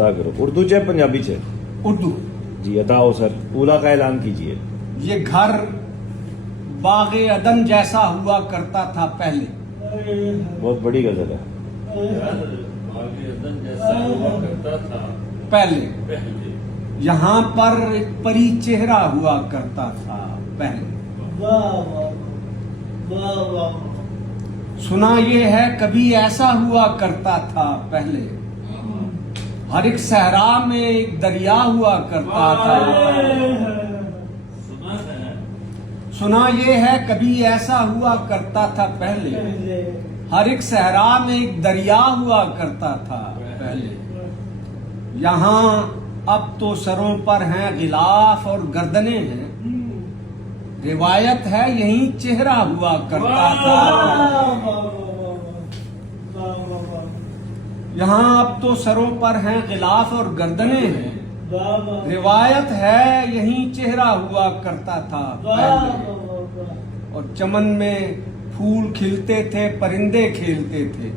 अता करो। उर्दू च पंजाबी च? उर्दू। जी अताओ सर, ऊला का ऐलान कीजिए। ये घर बाग़े अदन जैसा हुआ करता था पहले। बहुत बड़ी गजल है। जैसा हुआ करता था पहले यहाँ पर एक परी चेहरा हुआ करता था पहले। सुना ये है कभी ऐसा हुआ करता था पहले। हर एक सहरा में एक दरिया हुआ करता था। सुना ये है कभी ऐसा हुआ करता था पहले। हर एक सहरा में एक दरिया हुआ करता था पहले। यहाँ अब तो सरों पर हैं गिलाफ और गर्दनें हैं। रिवायत है यही चेहरा हुआ करता था। यहाँ अब तो सरों पर हैं गिलाफ और गर्दनें हैं। रिवायत है यही चेहरा हुआ करता था पहले। और चमन में फूल खिलते थे, परिंदे खेलते थे।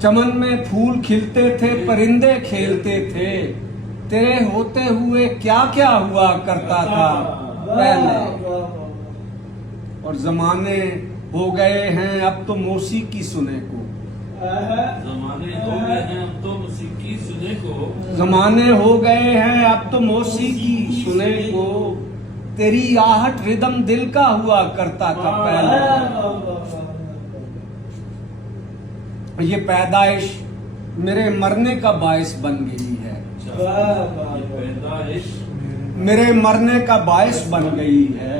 चमन में फूल खिलते थे, परिंदे खेलते थे। तेरे होते हुए क्या क्या हुआ करता था पहले। और जमाने हो गए हैं अब तो मौसीकी सुने को। जमाने हो गए हैं अब तो मौसीकी सुने को। जमाने हो गए हैं अब तो मौसीकी सुने को। तेरी आहट रिदम दिल का हुआ करता था पहले। ये पैदाइश मेरे मरने का बायस बन गई है। पैदाइश मेरे मरने का बायस बन गई है।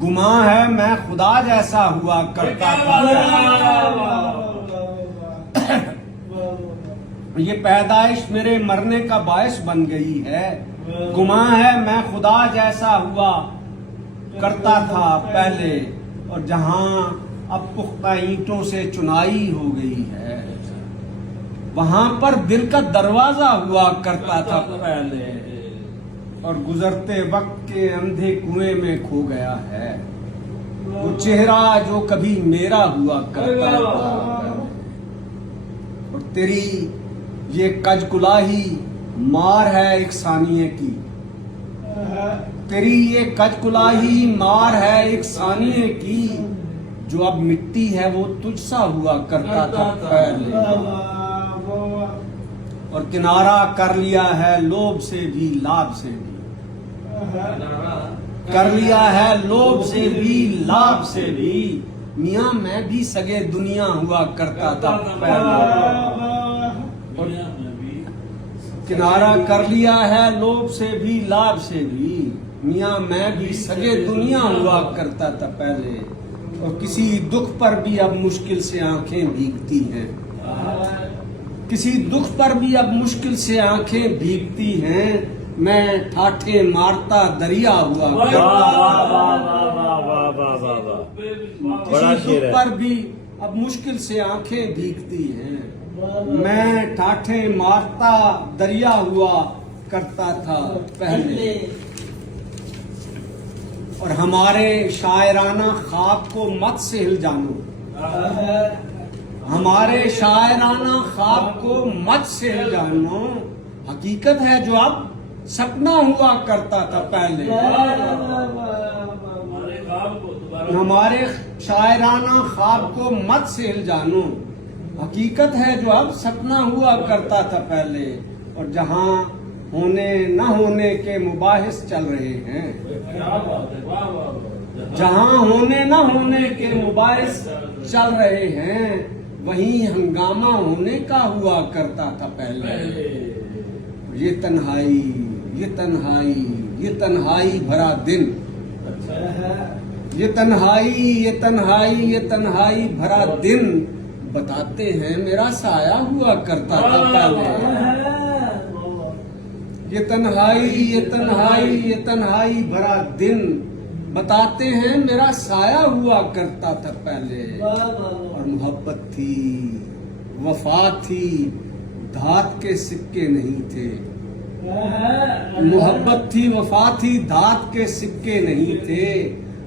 गुमा है मैं खुदा जैसा हुआ करता था। ये पैदाइश मेरे मरने का बायस बन गई है। गुमा है मैं खुदा जैसा हुआ करता था पहले। और जहां अब पुख्ता ईंटों से चुनाई हो गई है, वहां पर दिल का दरवाजा हुआ करता था पहले। और गुजरते वक्त के अंधे कुएं में खो गया है वो चेहरा जो कभी मेरा हुआ करता था। और तेरी ये कजकुलाही मार है एक सानिये की। तेरी ये कजकुलाही मार है एक सानिये की। जो अब मिट्टी है वो तुझसा हुआ करता था पहले। और किनारा कर लिया है लोभ से भी लाभ से भी। कर लिया है लोभ से भी लाभ से भी। मियाँ मैं भी सगे दुनिया हुआ करता था पहले। और किनारा कर लिया है लोभ से भी लाभ से भी। मियाँ मैं भी सगे दुनिया हुआ करता था पहले। और किसी दुख पर भी अब मुश्किल से आंखें भीगती हैं। किसी दुख पर भी अब मुश्किल से आंखें भीगती हैं। मैं ठाठे मारता दरिया हुआ करता था। किसी दुख पर भी अब मुश्किल से आंखें भीगती हैं। मैं ठाठे मारता दरिया हुआ करता था पहले। और हमारे शायराना ख्वाब को मत से हिल जानो। हमारे शायराना ख्वाब को मत से हिल जानो। हकीकत है जो अब सपना हुआ करता था पहले। हमारे शायराना ख्वाब को मत से हिल जानो। हकीकत है जो अब सपना हुआ करता था पहले। और जहां होने न होने के मुबाहिस चल रहे हैं। जहां होने न होने के मुबाहिस चल रहे हैं, वहीं हंगामा होने का हुआ करता था पहले। ये तन्हाई, ये तन्हाई, ये तन्हाई भरा दिन। ये तन्हाई, ये तन्हाई, ये तन्हाई भरा दिन। बताते हैं मेरा साया हुआ करता था पहले। ये तन्हाई, ये तन्हाई, ये तन्हाई भरा दिन। बताते हैं मेरा साया हुआ करता था पहले। और मोहब्बत थी, वफा थी, धात के सिक्के नहीं थे। मोहब्बत थी, वफा थी, धात के सिक्के नहीं थे।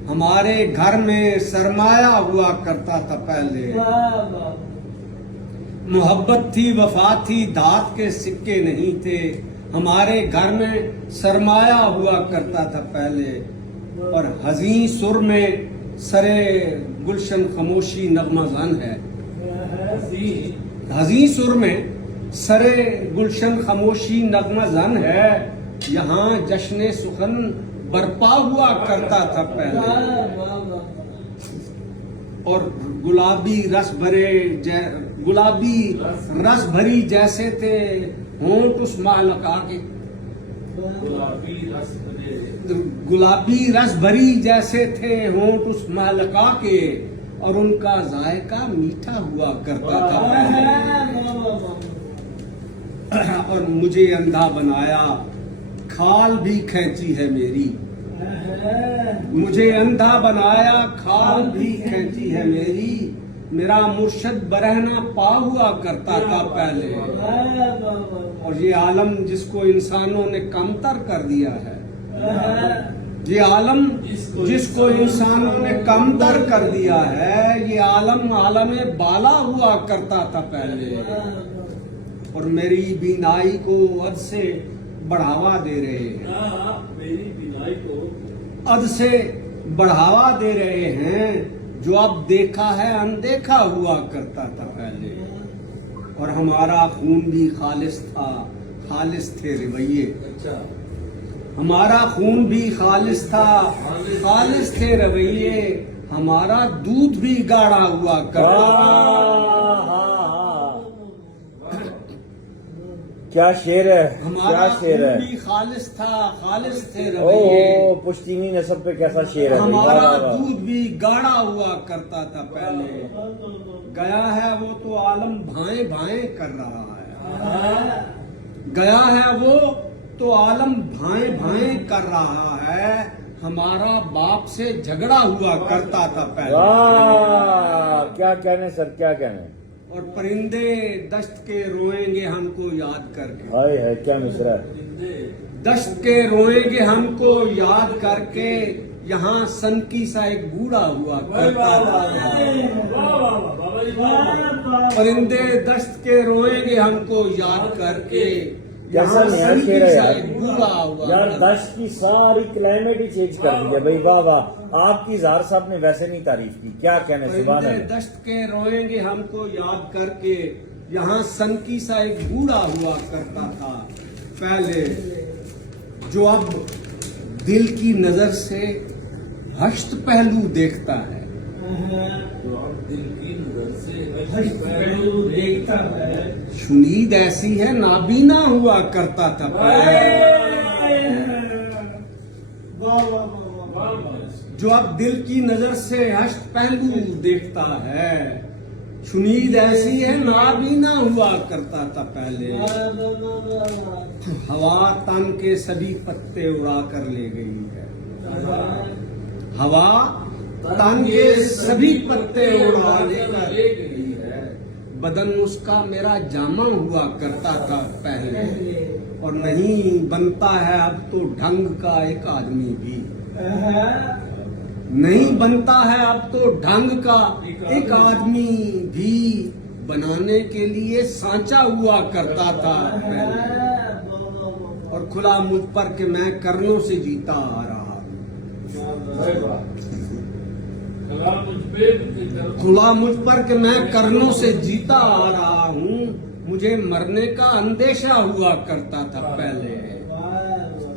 हमारे घर में सरमाया हुआ करता था पहले। मोहब्बत थी वफा थी धात के सिक्के नहीं थे हमारे घर में सरमाया हुआ करता था पहले और हज़ीं सुर में सरे गुलशन खामोशी नगमाज़ान है हज़ीं सुर में सरे गुलशन खामोशी नगमाज़ान है यहाँ जश्न सुखन बरपा हुआ करता था पहले और गुलाबी रस भरी जैसे थे होंठ उस मालका के गुलाबी रस भरी जैसे थे होंठ उस मालका के और उनका जायका मीठा हुआ करता था पहले और मुझे अंधा बनाया खाल भी खींची है मेरी मुझे अंधा बनाया खाल भी खींची है मेरी मेरा मुर्शद बरहना पा हुआ करता था पहले और ये आलम जिसको इंसानों ने कमतर कर दिया है ये आलम जिसको इंसानों ने कमतर कर दिया है ये आलम आलम बाला हुआ करता था पहले और मेरी बीनाई को अद से बढ़ावा दे रहे हैं मेरी बिनाई को अद से बढ़ावा दे रहे हैं जो अब देखा है अनदेखा हुआ करता था पहले और हमारा खून भी खालिस था खालिस थे रवैये अच्छा हमारा खून भी खालिस था खालिस थे रवैये हमारा दूध भी गाढ़ा हुआ करता था क्या शेर है हमारा क्या शेर खून है भी खालिस था खालिस थे रवैये ओ पुश्तीनी नस्ब पे कैसा शेर है हमारा वाह, वाह। दूध भी गाढ़ा हुआ करता था पहले गया है वो तो आलम भाए भाए कर रहा है गया है वो तो आलम भाए भाए कर रहा है हमारा बाप से झगड़ा हुआ करता था पहले वाह क्या कहने सर क्या कहने और परिंदे दश्त के रोएंगे हमको याद करके हाय है क्या मिसरा है दश्त के रोएंगे हमको याद करके यहाँ सनकी सा एक बूढ़ा हुआ करता था परिंदे दश्त के रोएंगे हमको याद करके कैसा यहाँ नया सनकी शेर है सा यार एक बूढ़ा हुआ यार दश की सारी क्लाइमेट ही चेंज कर दी है भाई वाह वाह आपकी जार साहब ने वैसे नहीं तारीफ की क्या कहने सुभान परिंदे अल्लाह दश्त के रोएंगे हमको याद करके यहाँ सनकी सा एक बूढ़ा हुआ करता था पहले जो अब दिल की नजर से हश्त पहलू देखता है तो आप दिल की नजर से पहलू देखता है शुनीद ऐसी है नाबीना हुआ करता था जो अब दिल की नजर से हश्त पहलू देखता है शुनीद ऐसी है नाबीना हुआ करता था पहले हवा तन के सभी पत्ते उड़ा कर ले गई है हवा तन के सभी पत्ते उड़ा कर ले गई है बदन उसका मेरा जामा हुआ करता था पहले और नहीं बनता है अब तो ढंग का एक आदमी भी नहीं बनता है अब तो ढंग का एक आदमी भी बनाने के लिए सांचा हुआ करता था पहले और खुला मुझ पर कि मैं कर्नों से जीता आ रहा हूँ खुला मुझ पर कि मैं कर्नों से जीता आ रहा हूँ मुझे मरने का अंदेशा हुआ करता था पहले